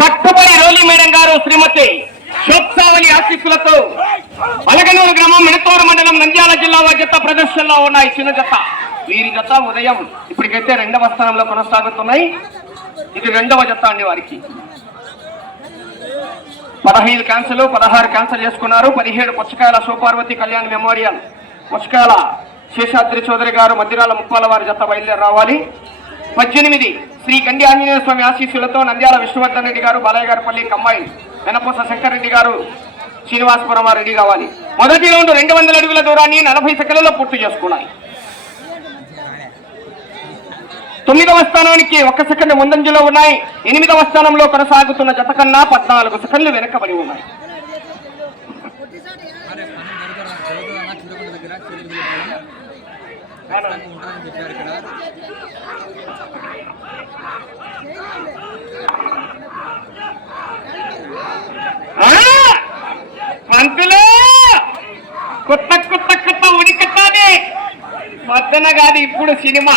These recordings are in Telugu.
కట్టుబడి రోలి మేడం గారు శ్రీమతి శోత్సావళి ఆశీస్సులతో అలగనూరు గ్రామం మిడతూరు మండలం నంద్యాల జిల్లా వారి ప్రదర్శనలో ఉన్నాయి. చిన్న జత. వీరి జత ఉదయం ఇప్పటికైతే రెండవ స్థానంలో కొనసాగుతున్నాయి. ఇది రెండవ జత అండి వారికి. పదహైదు క్యాన్సర్లు పదహారు క్యాన్సల్ చేసుకున్నారు. పదిహేడు పుచ్చకాయల శివపార్వతి కళ్యాణ్ మెమోరియల్. పుచ్చకాయల శేషాద్రి చౌదరి గారు మధ్యరాల ముప్పాల వారి జత బయలుదేరి రావాలి. పద్దెనిమిది శ్రీ గండి ఆంజనేయ స్వామి ఆశీస్సులతో నంద్యాల విష్ణువర్ధన్ రెడ్డి గారు బాలయ్య గారిపల్లి కమ్మాయి వెనపూస శంకర్ రెడ్డి గారు శ్రీనివాసపురం వారు రెడీ కావాలి. మొదటి రౌండ్ రెండు వందల అడుగుల దూరాన్ని నలభై సెకండ్లలో పూర్తి చేసుకున్నాయి. తొమ్మిదవ స్థానానికి ఒక్క సెకండ్ ముందంజలో ఉన్నాయి. ఎనిమిదవ స్థానంలో కొనసాగుతున్న జత కన్నా పద్నాలుగు సెకండ్లు వెనకబడి ఉన్నాయి. పని పంతులు! కొత్త కొత్త కొత్త ఉడికతాది. మద్దన కాదు ఇప్పుడు సినిమా.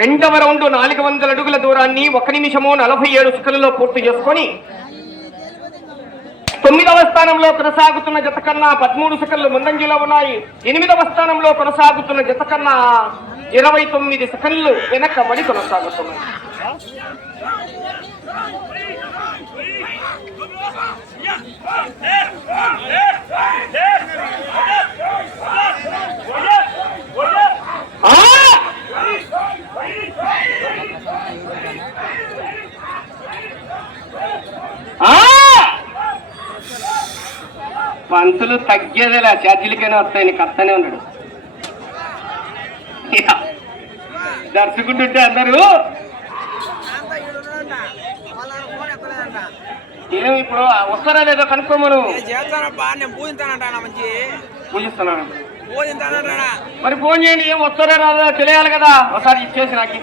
రెండవ రౌండ్ నాలుగు వందల అడుగుల దూరాన్ని ఒక నిమిషము నలభై ఏడు సెకండ్లలో పూర్తి చేసుకొని తొమ్మిదవ స్థానంలో కొనసాగుతున్న జత కన్నా పదమూడు సెకండ్లు ముందంజలో ఉన్నాయి ఎనిమిదవ స్థానంలో కొనసాగుతున్న జత కన్నా ఇరవై తొమ్మిది సెకండ్లు వెనకబడి కొనసాగుతున్నాయి ఆ! ఆ! పంతులు తగ్గేదేలా ఛార్జీలకైనా వస్తాయి నీకు అత్తనే ఉన్నాడు దర్శకుంటుంటే అందరూ ఏమి ఇప్పుడు వస్తారా లేదో కనుక్కోమను. నేను పూజిస్తున్నాను. మరి ఫోన్ చేయండి ఏం వస్తారా రాదా తెలియాలి కదా. ఒకసారి ఇచ్చేసి నాకు.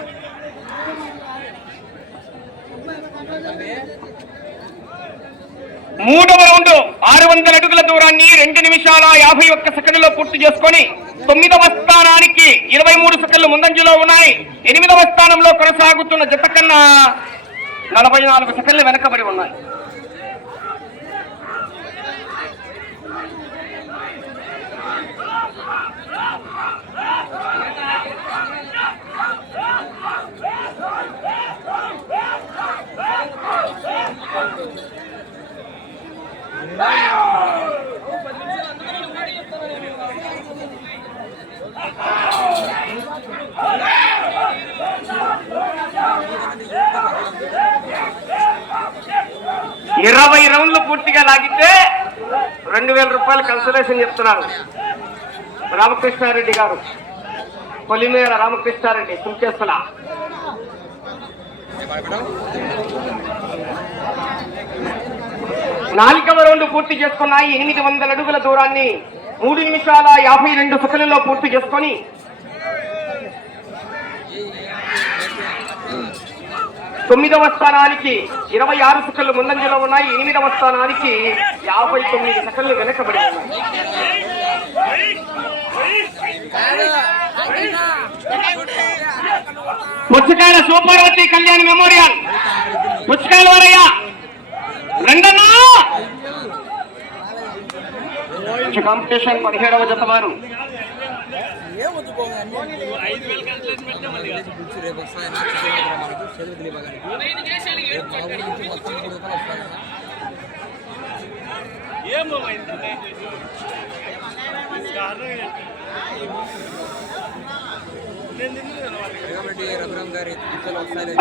మూడవ రౌండ్ ఆరు వందల అడుగుల దూరాన్ని రెండు నిమిషాల యాభై ఒక్క సెకండ్లో పూర్తి చేసుకొని తొమ్మిదవ స్థానానికి ఇరవై మూడు సెకండ్లు ముందంజలో ఉన్నాయి. ఎనిమిదవ స్థానంలో కొనసాగుతున్న జత కన్నా నలభై నాలుగు సెకండ్లు వెనకబడి ఉన్నాయి. ఇరవై రౌండ్లు పూర్తిగా లాగితే రెండు వేల రూపాయలు కన్సలేషన్ చెప్తున్నారు. రామకృష్ణారెడ్డి గారు. పొలిమేర రామకృష్ణారెడ్డి తుంచేస్తున్నా. నాలుగవ రౌండ్ పూర్తి చేసుకున్నాయి. ఎనిమిది వందల అడుగుల దూరాన్ని మూడు నిమిషాల యాభై రెండు సెకండ్లలో పూర్తి చేసుకొని తొమ్మిదవ స్థానానికి ఇరవై ఆరు సెకండ్లు ముందంజలో ఉన్నాయి. ఎనిమిదవ స్థానానికి యాభై తొమ్మిది సెకండ్లు వెనకబడి ముచ్చకాయల సూపర్వతి కళ్యాణ్ మెమోరియల్. ముచ్చకాయల వరయ్య. రెండన్నా! కాంపిటీషన్ పదిహేడవ జత వారు బుక్స్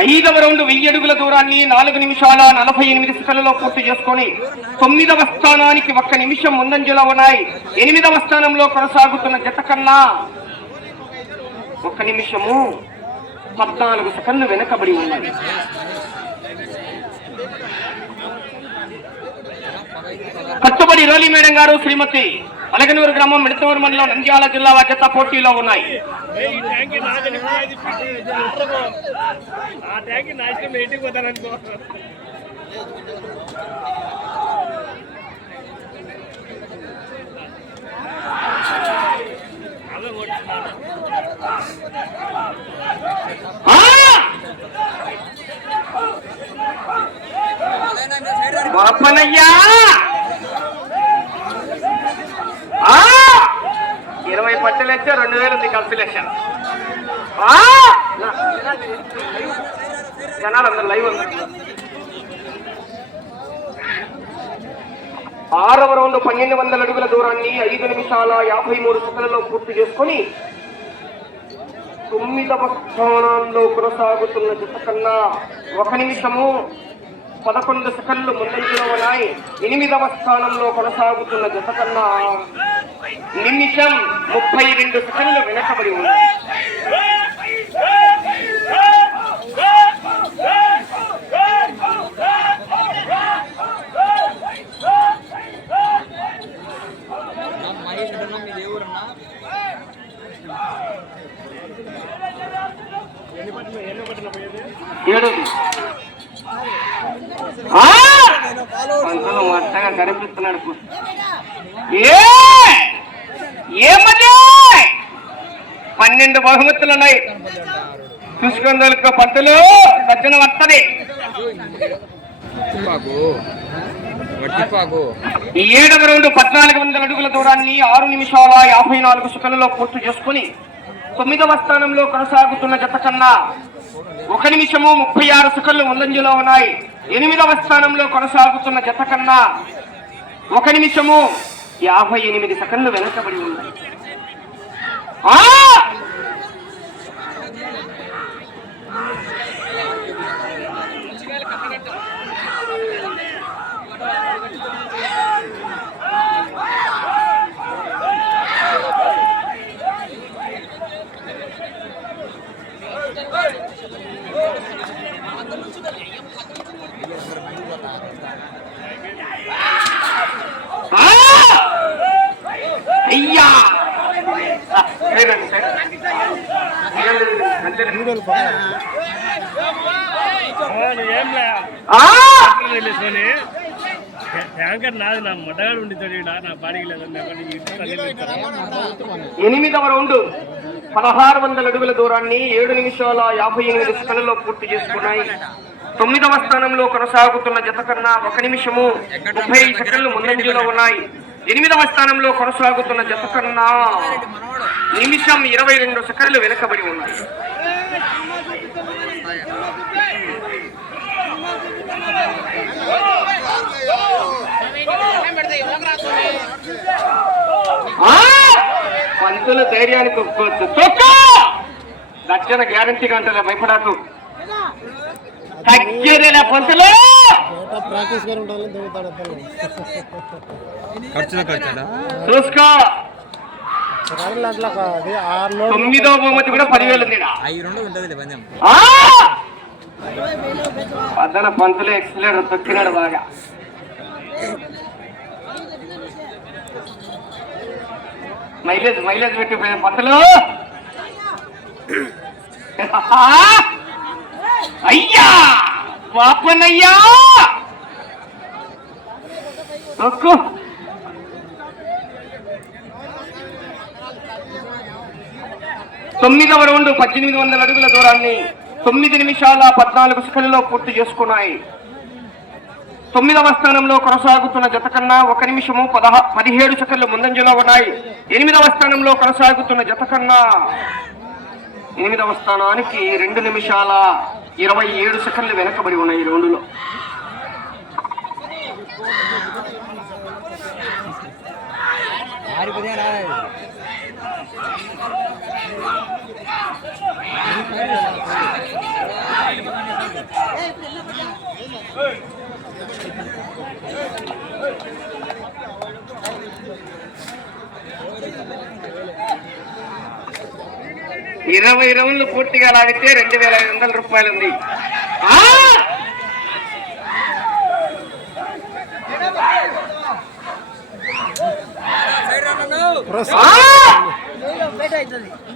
ఐదవ రౌండ్ వెయ్యి అడుగుల దూరాన్ని నాలుగు నిమిషాల నలభై ఎనిమిది సెకండ్లలో పూర్తి చేసుకొని తొమ్మిదవ స్థానానికి ఒక్క నిమిషం ముందంజలో ఉన్నాయి. ఎనిమిదవ స్థానంలో కొనసాగుతున్న జత కన్నా ఒక్క నిమిషము పద్నాలుగు సెకండ్లు వెనకబడి ఉన్నాయి కట్టుబడి రోలి మేడం గారు శ్రీమతి అలగనూరు గ్రామం మిడతూరు మండలం నంద్యాల జిల్లా జత పోటీలో ఉన్నాయి. ఈ ఇరవై పట్టెలు వచ్చా రెండు వేలు ఉంది కలిసి లక్ష జనాలు అందరు లైవ్ ఉంది ఆరవ రౌండ్ పన్నెండు వందల అడుగుల దూరాన్ని ఐదు నిమిషాల యాభై మూడు సెకండ్లలో పూర్తి చేసుకొని తొమ్మిదవ స్థానంలో కొనసాగుతున్న జత కన్నా ఒక నిమిషము పదకొండు సెకండ్లు ముందంజలో ఉన్నాయి. ఎనిమిదవ స్థానంలో కొనసాగుతున్న జత కన్నా నిమిషం ముప్పై రెండు సెకండ్లు వెనకబడి ఉంది. కనిపిస్తున్నాడు. ఏ! ఏమది? పన్నెండు బహుమతులు ఉన్నాయి. చూసుకొని దొరుకు పంతులు. సజ్జన వస్తది ఏడవ రౌండ్ పద్నాలుగు వందల అడుగుల దూరాన్ని ఆరు నిమిషాల యాభై నాలుగు సెకండ్లలో పూర్తి చేసుకుని తొమ్మిదవ స్థానంలో కొనసాగుతున్న జత కన్నా ఒక నిమిషము ముప్పై ఆరు సెకండ్లు ముందంజలో ఉన్నాయి. ఎనిమిదవ స్థానంలో కొనసాగుతున్న జత కన్నా ఒక నిమిషము యాభై ఎనిమిది సెకండ్లు వెనకబడి ఉన్నాయి ఆ! ఆ! అయ్యా ట్యాంకర్ నాది నా మొట్టగాడు ఉండి చదివినా నా బాడీకి లేదని ఎనిమిదవ రౌండ్ పదహారు వందల అడుగుల దూరాన్ని ఏడు నిమిషాల యాభై ఎనిమిది సెకండ్లలో పూర్తి చేసుకున్నాయి. తొమ్మిదవ స్థానంలో కొనసాగుతున్న జత కన్నా ఒక నిమిషము ముప్పై సెకండ్లు ముందంజలో ఉన్నాయి. ఎనిమిదవ స్థానంలో కొనసాగుతున్న జత కన్నా నిమిషం ఇరవై రెండు సెకండ్లు వెనుకబడి ఉన్నాయి ఆ! పంతుల ధైర్యానికి ఒప్పుకోవచ్చు తొక్క! దక్షిణ గ్యారంటీ భయపడాకు పంతులు! ఖర్చులో ఖర్చుడా చూసుకో! రెండు ఆరు తొమ్మిదో బహుమతి కూడా పదివేలు. అవి రెండు పందెం! పద్దన పంతులు ఎక్సలేడు తొక్కినాడు బాగా. మైలేజ్ మైలేజ్ పెట్టి పంతులు. అయ్యా! పాపనయ్యా తొక్కు. తొమ్మిదవ రౌండ్ పద్దెనిమిది వందల అడుగుల దూరాన్ని తొమ్మిది నిమిషాల పద్నాలుగు సెకండ్లో పూర్తి చేసుకున్నాయి. తొమ్మిదవ స్థానంలో కొనసాగుతున్న జత కన్నా ఒక నిమిషము పదహ పదిహేడు సెకండ్లు ముందంజలో ఉన్నాయి. ఎనిమిదవ స్థానంలో కొనసాగుతున్న జత కన్నా ఎనిమిదవ స్థానానికి రెండు నిమిషాల ఇరవై ఏడు సెకండ్లు వెనకబడి ఉన్నాయి ఈ రౌండులో. ఆరిపోతే ఇరవై రౌండ్లు పూర్తిగా లాగితే రెండు వేల ఐదు వందల రూపాయలు ఉంది. ఆ!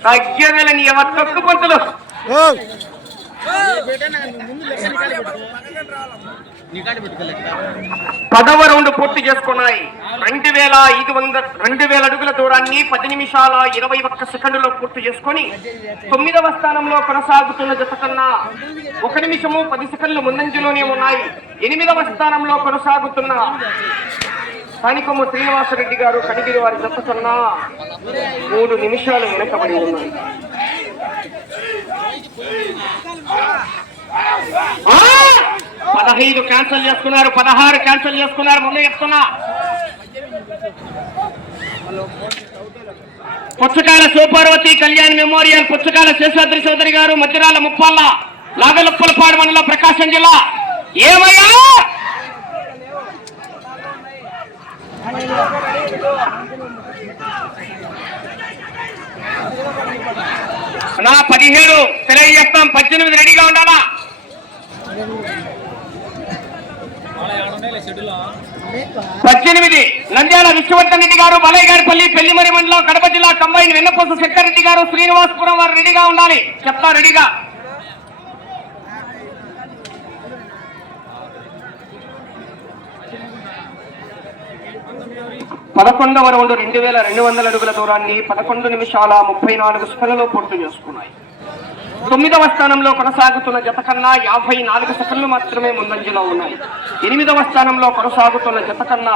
తగ్గేదేలని ఎవరు తక్కువ పంతులు! పదవ రౌండ్ పూర్తి చేసుకున్నాయి. రెండు వేల ఐదు వందల రెండు వేల అడుగుల దూరాన్ని పది నిమిషాల ఇరవై ఒక్క సెకండ్లో పూర్తి చేసుకొని తొమ్మిదవ స్థానంలో కొనసాగుతున్న జత కన్నా ఒక నిమిషము పది సెకండ్లు ముందంజలోనే ఉన్నాయి. ఎనిమిదవ స్థానంలో కొనసాగుతున్న స్థానికము శ్రీనివాసరెడ్డి గారు కడిగిరి వారి జత మూడు నిమిషాలు వెనకబడి ఉన్నాయి పదహైదు క్యాన్సిల్ చేసుకున్నారు పదహారు క్యాన్సిల్ చేసుకున్నారు ముందే చెప్తున్నా. పుచ్చకాయల సూపార్వతి కళ్యాణ్ మెమోరియల్ పుచ్చకాయల శేషాద్రి చౌదరి గారు మధ్యరాల ముప్పాళ్ళ లాగలుప్పలపాడు మండలం ప్రకాశం జిల్లా. ఏమయ్యా? నా పదిహేడు తెలియజేస్తాం. పద్దెనిమిది రెడీగా ఉండాలా? పద్దెనిమిది. నంద్యాల విష్ణువర్ధన్ రెడ్డి గారు మలై గారిపల్లి పెళ్ళిమరి మండలం కడప జిల్లా కంబైన్ వెన్నపోసు శంకరెడ్డి గారు శ్రీనివాసపురం వారు రెడీగా ఉండాలి. చెప్తా రెడీగా. పదకొండవ రౌండ్ రెండు వేల రెండు వందల అడుగుల దూరాన్ని పదకొండు నిమిషాల ముప్పై నాలుగు సెకండ్లలో పూర్తి చేసుకున్నాయి. తొమ్మిదవ స్థానంలో కొనసాగుతున్న జత కన్నా యాభై నాలుగు సెకండ్లు మాత్రమే ముందంజలో ఉన్నాయి. ఎనిమిదవ స్థానంలో కొనసాగుతున్న జత కన్నా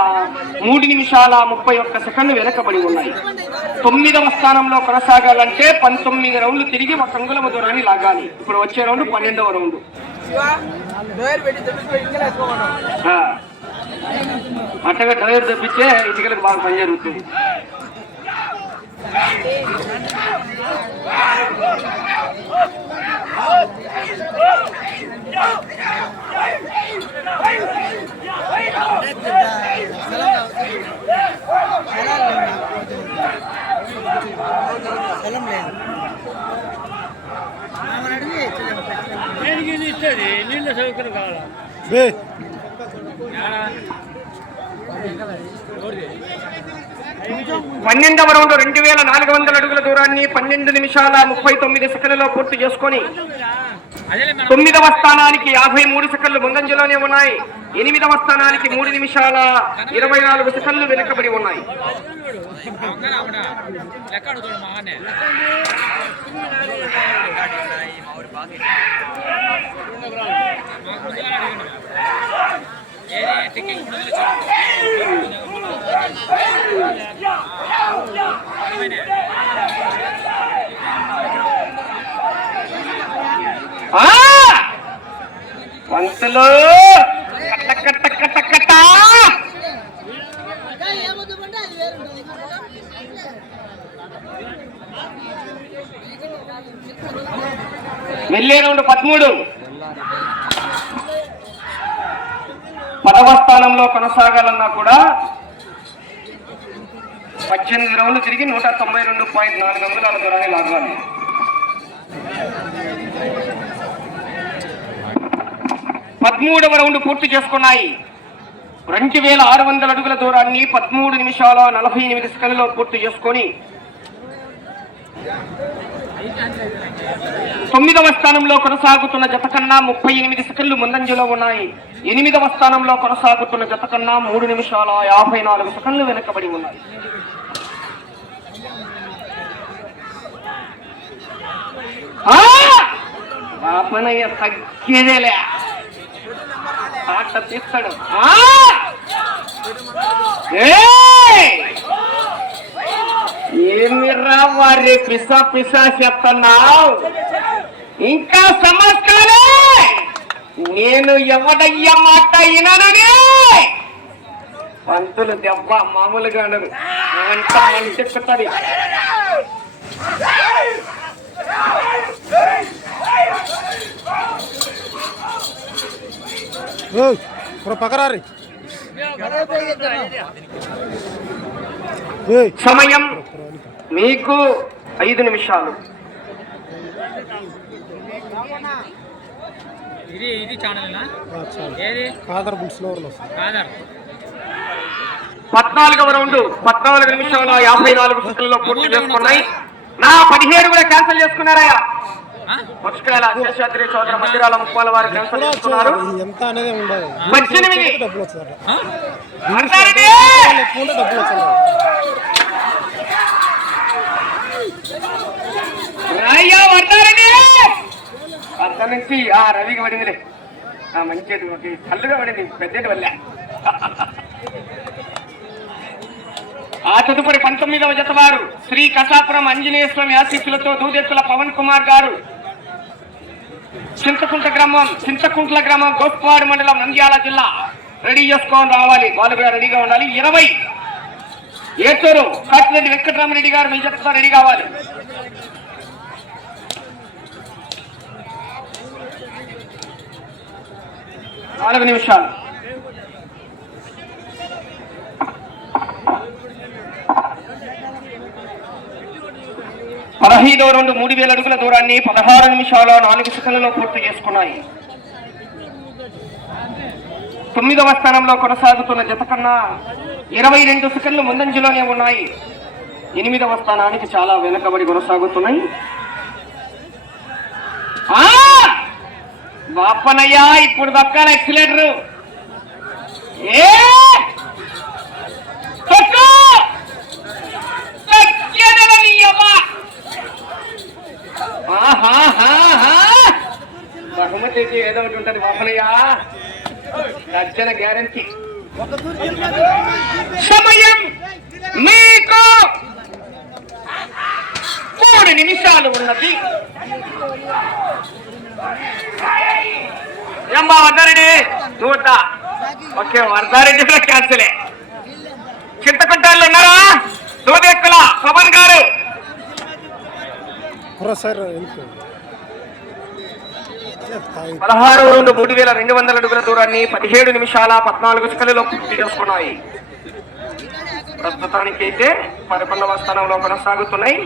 మూడు నిమిషాల ముప్పై ఒక్క సెకండ్లు వెనకబడి ఉన్నాయి. తొమ్మిదవ స్థానంలో కొనసాగాలంటే పంతొమ్మిది రౌండ్లు తిరిగి ఒక అంగుళము దూరాన్ని లాగాలి. ఇప్పుడు వచ్చే రౌండ్ పన్నెండవ రౌండ్. అట్టగా డ్రైవర్ తెప్పించే ఇటుకలకు బాగా పని జరుగుతుంది. దేనికి ఇచ్చేది నీళ్ళ సౌకర్యం కావాలా? పన్నెండవ రౌండ్ రెండు వేల నాలుగు వందల అడుగుల దూరాన్ని పన్నెండు నిమిషాల ముప్పై తొమ్మిది సెకండ్లలో పూర్తి చేసుకొని తొమ్మిదవ స్థానానికి యాభై మూడు సెకండ్లు ముందంజలోనే ఉన్నాయి. ఎనిమిదవ స్థానానికి మూడు నిమిషాల ఇరవై నాలుగు సెకండ్లు వెనుకబడి ఉన్నాయి. పంతులు కట్ట కట్ట కట్ట కట్ట వెళ్ళే రెండు పదమూడు. పదవ స్థానంలో కొనసాగాలన్నా కూడా పద్దెనిమిది రోజులు తిరిగి నూట తొంభై రెండు పాయింట్ నాలుగు అంగుళాల దూరాన్ని లాగాలి. పదమూడవ రౌండ్ పూర్తి చేసుకున్నాయి. రెండు వేల ఆరు వందల అడుగుల దూరాన్ని పదమూడు నిమిషాల నలభై ఎనిమిది సెకండ్లో పూర్తి చేసుకొని తొమ్మిదవ స్థానంలో కొనసాగుతున్న జత కన్నా ముప్పై ఎనిమిది సెకండ్లు ముందంజలో ఉన్నాయి. ఎనిమిదవ స్థానంలో కొనసాగుతున్న జత కన్నా మూడు నిమిషాల యాభై నాలుగు సెకండ్లు వెనుకబడి ఉన్నాయి. పాపనయ్య తగ్గేదేలే. ఆట తీస్తాడు. ఏమిరా వారి పిసా పిసా చెప్తున్నావు ఇంకా సమస్యలే నేను ఎవడయ్య మాట విననని పంతులు దెబ్బ మామూలుగా ఉండదు అంత పక్కరారి సమయం మీకు ఐదు నిమిషాలు. ఇది ఇది ఛానల్నా? ఏది? కాదర్ వస్తుంది ఆధార్ పద్నాలుగవ రౌండ్ పద్నాలుగు నిమిషాల యాభై నాలుగు సెకండ్లో పూర్తి చేసుకున్నాయి. నా పదిహేడు కూడా క్యాన్సిల్ చేసుకున్నారయ్యా. పుష్కరాల శేషాద్రి మందిరాల ముప్పాల వారు క్యాన్సిల్ చేసుకున్నారు. ఎంత అనేది ఉండదు. పద్దెనిమిది. డబ్బులు అంత నుంచి ఆ రవికి పడిందిలే. ఆ మంచిది ఒక కళ్ళుగా పడింది పెద్దటి వల్ల. ఆ తదుపరి పంతొమ్మిదవ జత వారు శ్రీ కసాపురం ఆంజనేయ స్వామి ఆశీస్సులతో దూదెత్తుల పవన్ కుమార్ గారు. చింతకుంట గ్రామం చింతకుంట్ల గ్రామం గోస్పాడు మండలం నంద్యాల జిల్లా. రెడీ చేసుకొని రావాలి. వాళ్ళు కూడా రెడీగా ఉండాలి. ఇరవై ఏటూరు కాటిరెడ్డి వెంకటరామరెడ్డి గారు మీ జతతో రెడీ కావాలి. నాలుగు నిమిషాలు. పదహైదవ రెండు మూడు వేల అడుగుల దూరాన్ని పదహారు నిమిషాల నాలుగు సెకండ్లలో పూర్తి చేసుకున్నాయి. తొమ్మిదవ స్థానంలో కొనసాగుతున్న జత కన్నా ఇరవై రెండు సెకండ్లు ముందంజలోనే ఉన్నాయి. ఎనిమిదవ స్థానానికి చాలా వెనుకబడి కొనసాగుతున్నాయి. బాపనయ్యా ఇప్పుడు దక్కాలి ఎక్సిలేటర్. ఏ? బహుమతి ఏదో ఒకటి ఉంటుంది బాపనయ్యా దర్శన గ్యారంటీ. సమయం మీకు మూడు నిమిషాలు ఉన్నది. ఏమ్మా వద్దారెడ్డి చూడ ఓకే వరదారెడ్డి కూడా క్యాన్సిలే చింతకుంటాళ్ళు ఉన్నారా? దూదెక్కుల పవన్ గారు. ఏ, పదహారు రెండు మూడు వేల రెండు వందల అడుగుల దూరాన్ని పదిహేడు నిమిషాల పద్నాలుగు సెకండ్లలో పూర్తి చేసుకున్నాయి. ప్రస్తుతానికి అయితే పదకొండవ స్థానంలో కొనసాగుతున్నాయి.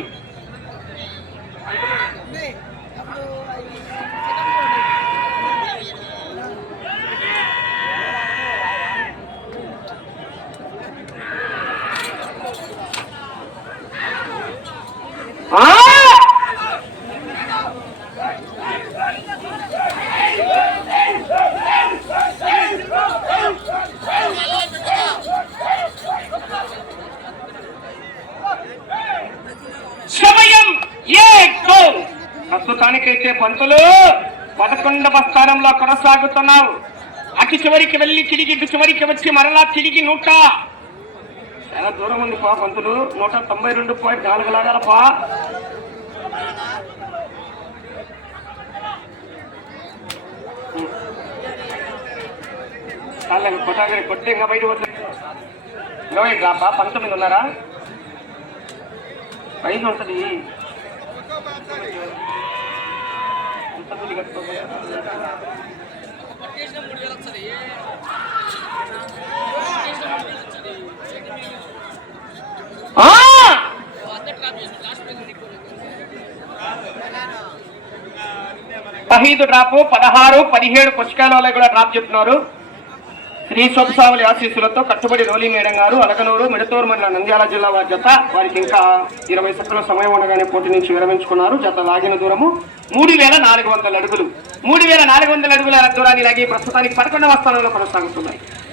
ప్రస్తుతానికైతే పంతులు పదకొండవ స్థానంలో కొనసాగుతున్నావు. అటు చివరికి వెళ్ళి తిరిగి ఇటు చివరికి వచ్చి మరలా తిరిగి నూట. చాలా దూరం ఉంది పా పంతులు. నూట తొంభై రెండు పాయింట్ నాలుగు లాగాలపా. పా కొట్టాగిరి కొట్టి ఇంకా బయట పోతుంది ఇరవై డ్రాపా పంతొమ్మిది ఉన్నారా? ఐదు ఉంటుంది పహీదు డ్రాప్ పదహారు పదిహేడు పుచ్చకాయల కూడా డ్రాప్ చెప్తున్నారు. శ్రీ సొబ్సావలి ఆశీస్సులతో కట్టుబడి రోలీ మేడం గారు అలకనూరు మిడతూరు మండల నంద్యాల జిల్లా వారి జత వారికి ఇంకా ఇరవై సెకండ్ల సమయం ఉండగానే పోటీ నుంచి విరమించుకున్నారు. జత లాగిన దూరము మూడు వేల నాలుగు వందల అడుగులు. మూడు వేల నాలుగు వందల అడుగుల దూరాన్ని లాగి ప్రస్తుతానికి పదకొండవ స్థానంలో కొనసాగుతున్నాయి.